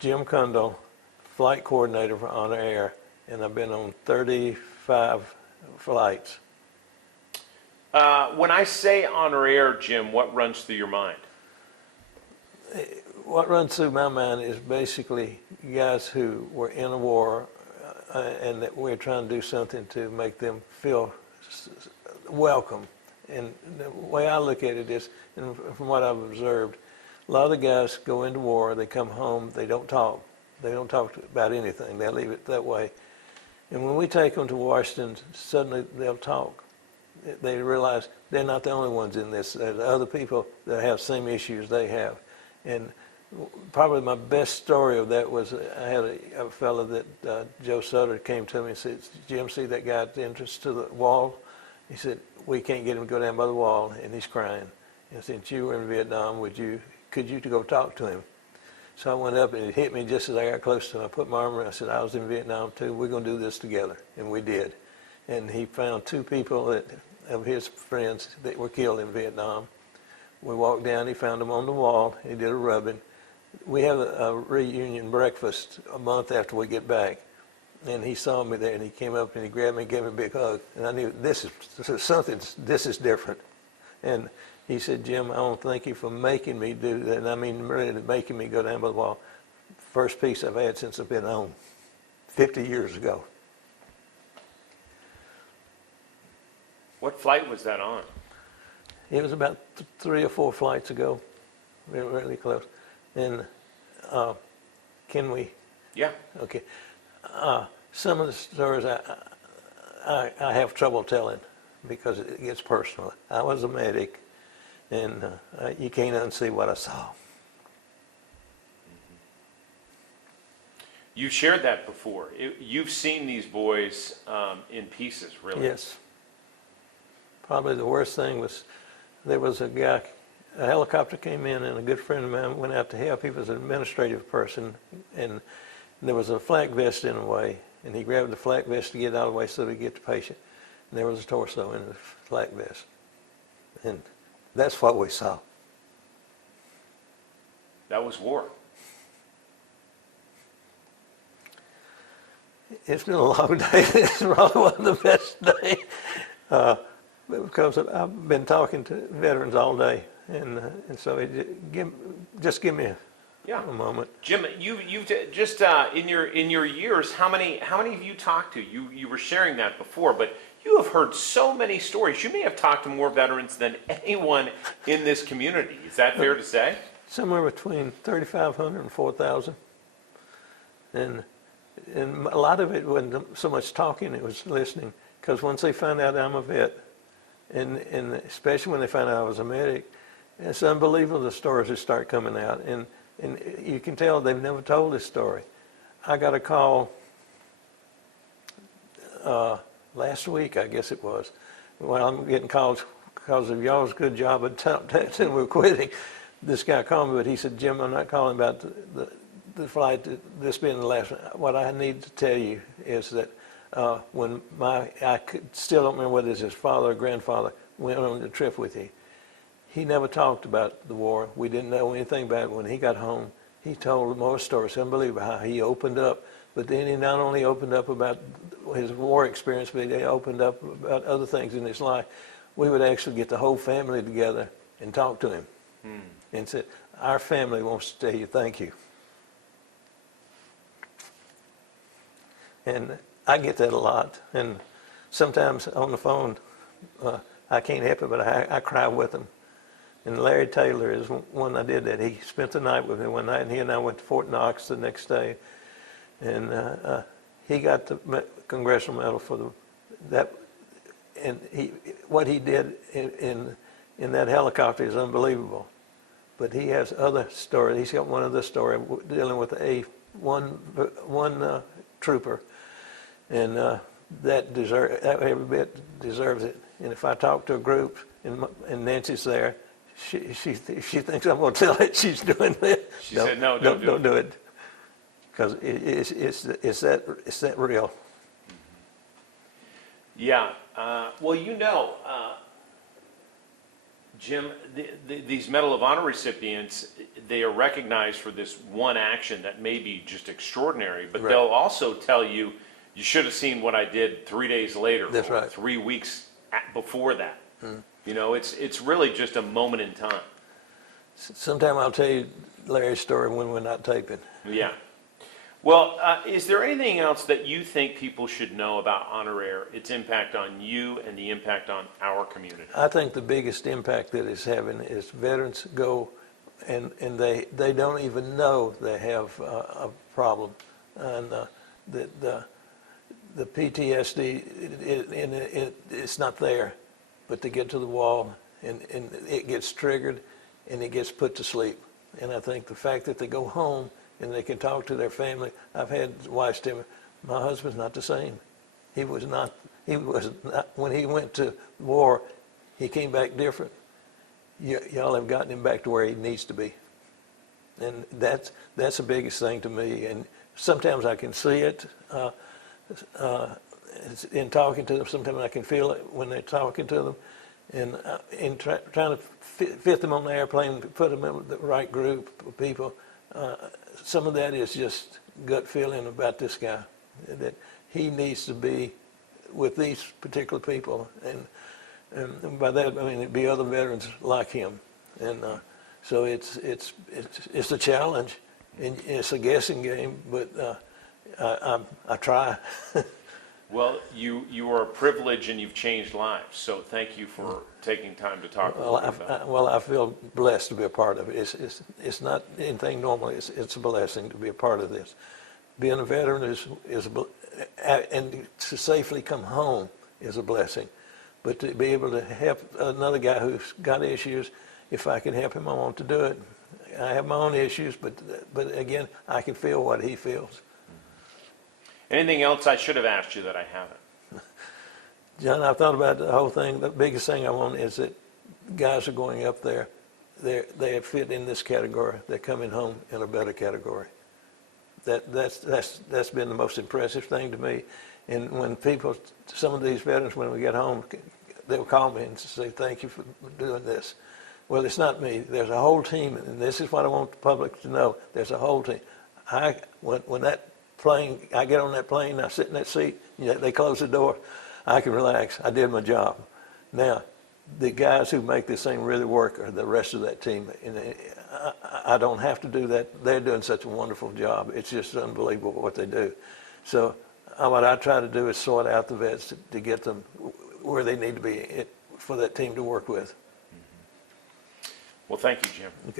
Jim Cundall, flight coordinator for HonorAir, and I've been on 35 flights. When I say HonorAir, Jim, what runs through your mind? What runs through my mind is basically guys who were in a war and that we're trying to do something to make them feel welcome. And the way I look at it is, and from what I've observed, a lot of the guys go into war, they come home, they don't talk. They don't talk about anything. They leave it that way. And when we take them to Washington, suddenly they'll talk. They realize they're not the only ones in this. There's other people that have the same issues they have. And probably my best story of that was I had a fellow that Joe Sutter came to me and said, Jim, see that guy at the entrance to the wall? He said, we can't get him to go down by the wall, and he's crying. And since you were in Vietnam, could you go talk to him? So I went up, and it hit me just as I got close to him. I put my arm around him. I said, I was in Vietnam too. We're going to do this together. And we did. And he found two people of his friends that were killed in Vietnam. We walked down. He found them on the wall. He did a rubbing. We have a reunion breakfast a month after we get back. And he saw me there, and he came up and he grabbed me and gave me a big hug. And I knew this is different. And he said, Jim, I want to thank you for making me do that. And I mean, really making me go down by the wall. First peace I've had since I've been home, 50 years ago. What flight was that on? It was about 3 or 4 flights ago. We were really close. And can we? Yeah. Okay. Some of the stories I have trouble telling because it gets personal. I was a medic, and you can't unsee what I saw. You shared that before. You've seen these boys in pieces, really. Yes. Probably the worst thing was there was a guy, a helicopter came in, and a good friend of mine went out to help. He was an administrative person, and there was a flak vest in the way, and he grabbed the flak vest to get out of the way so to get the patient. And there was a torso in the flak vest. And that's what we saw. That was war. It's been a long day. It's probably one of the best days. Because I've been talking to veterans all day. And so just give me a moment. Jim, you've just in your years, how many have you talked to? You were sharing that before, but you have heard so many stories. You may have talked to more veterans than anyone in this community. Is that fair to say? Somewhere between 3,500 and 4,000. And a lot of it wasn't so much talking, it was listening. Because once they find out I'm a vet, and especially when they find out I was a medic, it's unbelievable the stories that start coming out. And you can tell they've never told this story. I got a call last week, I guess it was. Well, I'm getting calls because of y'all's good job of telling we're quitting. This guy called me, but he said, Jim, I'm not calling about the flight, this being the last one. What I need to tell you is that when still don't remember whether it's his father or grandfather, went on the trip with you. He never talked about the war. We didn't know anything about it. When he got home, he told more stories. It's unbelievable how he opened up. But then he not only opened up about his war experience, but he opened up about other things in his life. We would actually get the whole family together and talk to him and said, our family wants to tell you thank you. And I get that a lot. And sometimes on the phone, I can't help it, but I cry with them. And Larry Taylor is one I did that. He spent the night with me one night, and he and I went to Fort Knox the next day. And he got the Congressional Medal for that. And what he did in that helicopter is unbelievable. But he has other stories. He's got one other story dealing with one trooper, and that every bit deserves it. And if I talk to a group and Nancy's there, she thinks I'm going to tell it she's doing it. She said, no, don't do it. Because it's that real. Yeah. Well, Jim, these Medal of Honor recipients, they are recognized for this one action that may be just extraordinary, but Right. they'll also tell you, you should have seen what I did 3 days later, That's or right. 3 weeks before that. You know, it's really just a moment in time. Sometime I'll tell you Larry's story when we're not taping. Yeah. Well, is there anything else that you think people should know about HonorAir, its impact on you and the impact on our community? I think the biggest impact that it's having is veterans go and they don't even know they have a problem. And the PTSD, it's not there, but they get to the wall and it gets triggered and it gets put to sleep. And I think the fact that they go home and they can talk to their family. I've had wives tell me, my husband's not the same. He was not, when he went to war, he came back different. Y'all have gotten him back to where he needs to be. And that's the biggest thing to me. And sometimes I can see it in talking to them. Sometimes I can feel it when they're talking to them. And in trying to fit them on the airplane, put them in the right group of people, some of that is just gut feeling about this guy, that he needs to be with these particular people. And by that, I mean, it'd be other veterans like him. And so it's a challenge, and it's a guessing game, but I try. Well, you are a privilege and you've changed lives, so thank you for taking time to talk a little bit about it. Well, I feel blessed to be a part of it. It's not anything normal. It's a blessing to be a part of this. Being a veteran and to safely come home is a blessing. But to be able to help another guy who's got issues, if I can help him, I want to do it. I have my own issues, but again, I can feel what he feels. Anything else I should have asked you that I haven't? John, I've thought about the whole thing. The biggest thing I want is that guys are going up there. They fit in this category. They're coming home in a better category. That's been the most impressive thing to me. And when people, some of these veterans, when we get home, they'll call me and say, "Thank you for doing this." Well, it's not me. There's a whole team, and this is what I want the public to know. There's a whole team. When that plane, I get on that plane, I sit in that seat, they close the door, I can relax. I did my job. Now, the guys who make this thing really work are the rest of that team. And I don't have to do that. They're doing such a wonderful job. It's just unbelievable what they do. So what I try to do is sort out the vets to get them where they need to be for that team to work with. Well, thank you, Jim. Okay.